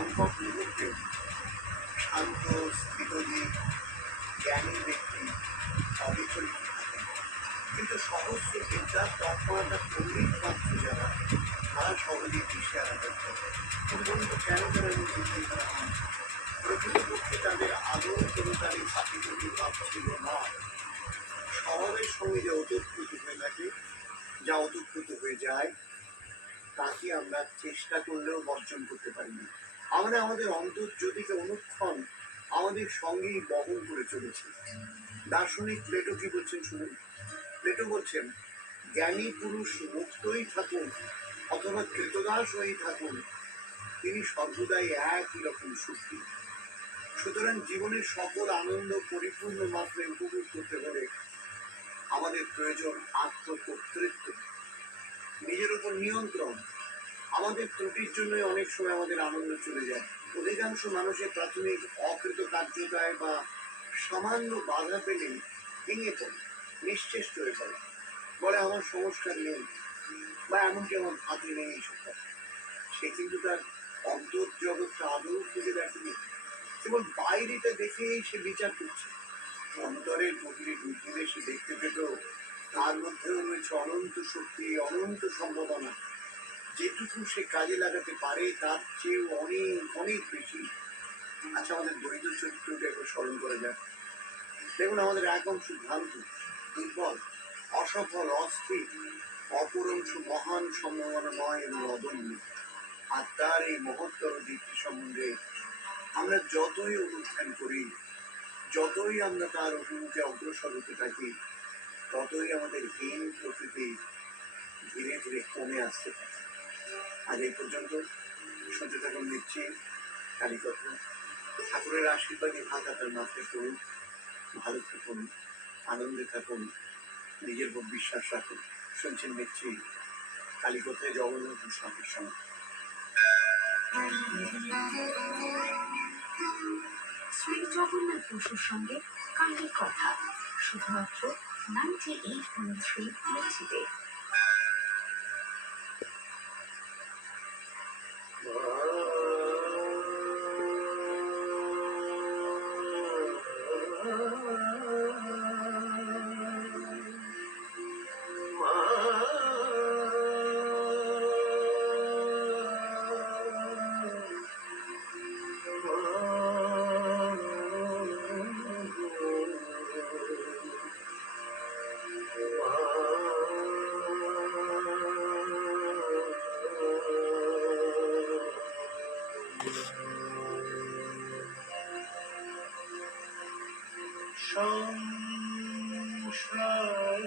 সংকট মুহূর্তে শান্ত স্থিতধী জ্ঞানী ব্যক্তি অবিচলিত থাকেন, কিন্তু সহস্র বিদ্যার তৎপরতা পণ্ডিত মাত্র যারা, তারা সহজেই দিশেহারা হয়ে থাকে। বলবো কেন তারা বুঝতে পারা হয়? প্রকৃতপক্ষে তাদের আদৌ কোনো তাদের পাখিগুলি ভাব ছিল না। স্বভাবের সঙ্গে যে ওতপ্রোত হয়ে থাকে, যা ওতপ্রোত হয়ে যায়, তাকে আমরা চেষ্টা করলেও বর্জন করতে পারি না। আমরা আমাদের অন্তর্জ্যোতিকে অনুক্ষণ আমাদের সঙ্গেই বহন করে চলেছি। দার্শনিক প্লেটো কি বলছেন শুনুন। প্লেটো বলছেন, জ্ঞানী পুরুষ মুক্তই থাকুন অথবা কৃতদাস হয়েই থাকুন, তিনি সর্বদাই একই রকম সুখী। সুতরাং জীবনের সকল আনন্দ পরিপূর্ণ মাত্রায় উপভোগ করতে হলে আমাদের প্রয়োজন আত্মকর্তৃত্ব, নিজের উপর নিয়ন্ত্রণ। আমাদের ত্রুটির জন্যই অনেক সময় আমাদের আনন্দ চলে যায়। অধিকাংশ মানুষের প্রাথমিক অকৃতকার্যতায় বা সামান্য বাধা পেলেই ভেঙে পড়ে, নিশ্চেষ্ট হয়ে পড়ে, বলে আমার সংস্কার নেই বা এমনকি আমার হাতে নেই এইসব কথা। সে কিন্তু তার অন্তর্জগৎটা আদৌ খুঁজে দেখেনি, কেবল বাইরেটা দেখেই সে বিচার করছে। অন্তরের গভীরে বুদ্ধিতে সে দেখতে পেত তার মধ্যেও রয়েছে অনন্ত শক্তি, অনন্ত সম্ভাবনা। যেটুকু সে কাজে লাগাতে পারে তার চেয়েও অনেক অনেক বেশি। আচ্ছা, আমাদের দরিদ্র চরিত্রকে একবার স্মরণ করা যাক। দেখুন, আমাদের এক অংশ ভ্রান্ত, দুর্বল, অসফল, অস্থির, অপর অংশ মহান সম্ভাবনাময় এবং অদম্য। আর তার এই মহত্তর দিকটি সম্বন্ধে আমরা যতই অনুধ্যান করি, যতই আমরা তার অভিমুখে অগ্রসর হতে থাকি, ততই আমাদের হীন প্রকৃতি ধীরে ধীরে কমে আসতে থাকে। আজ এই পর্যন্ত। শুনতে থাকুন নিচ্ছি কালীকথা। ঠাকুরের আশীর্বাদী হাত আপনার মাথায় করুন। ভালো থাকুন, আনন্দে থাকুন, নিজের উপর বিশ্বাস রাখুন। শুনছেন নিচ্ছি কালীকথায় জগন্নাথ স্বামীর সঙ্গে। শ্রী জগন্নাথ বসুর সঙ্গে কালীকথা, শুধুমাত্র 98.3 মিনিটে। সংসারে